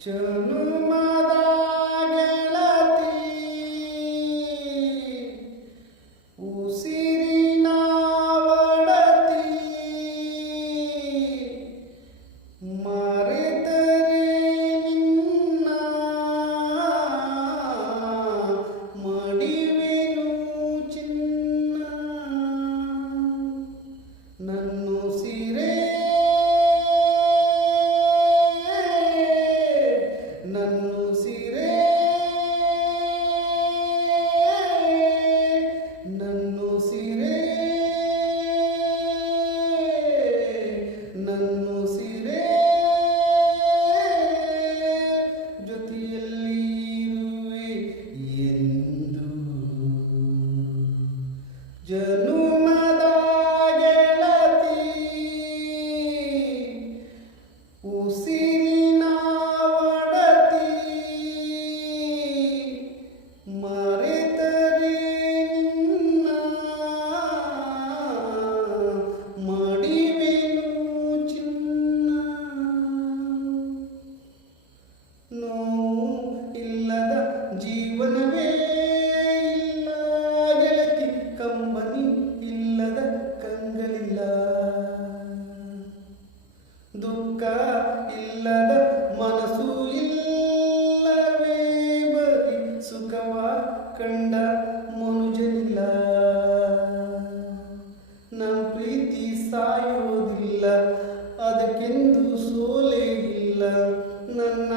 ಜನುಮದ ಗೆಳತಿ ಉಸಿರಿನ ಒಡತಿ ಮರೆತರೆ ನಿನ್ನ ಮಡಿವೆನು ಚಿನ್ನ ನನ್ನುಸಿರೇ ನನ್ನುಸಿರೇ ನನ್ನುಸಿರೇ ನನ್ನುಸಿರೇ ಜೊತೆಯಲ್ಲಿ ಇರುವೆ ಎಂದು ಜನುಮದ ಗೆಳತಿ ಉಸಿರಿನ ಮರೆತರೆ ನಿನ್ನ ಮಡಿವೆನು ಚಿನ್ನ ನೋವು ಇಲ್ಲದ ಜೀವನವೇ ಇಲ್ಲ ಗೆಳತಿ ಕಂಬನಿ ಇಲ್ಲದ ಕಂಗಳಿಲ್ಲ ದುಃಖ ಇಲ್ಲದ ಮನಸ್ಸು ಇಲ್ಲವೇ ಬರೀ ಸುಖವ ಕಂಡ ಮನುಜನಿಲ್ಲ ನಮ್ಮ ಪ್ರೀತಿ ಸಾಯೋದಿಲ್ಲ ಅದಕ್ಕೆಂದು ಸೋಲೇ ಇಲ್ಲ ನನ್ನ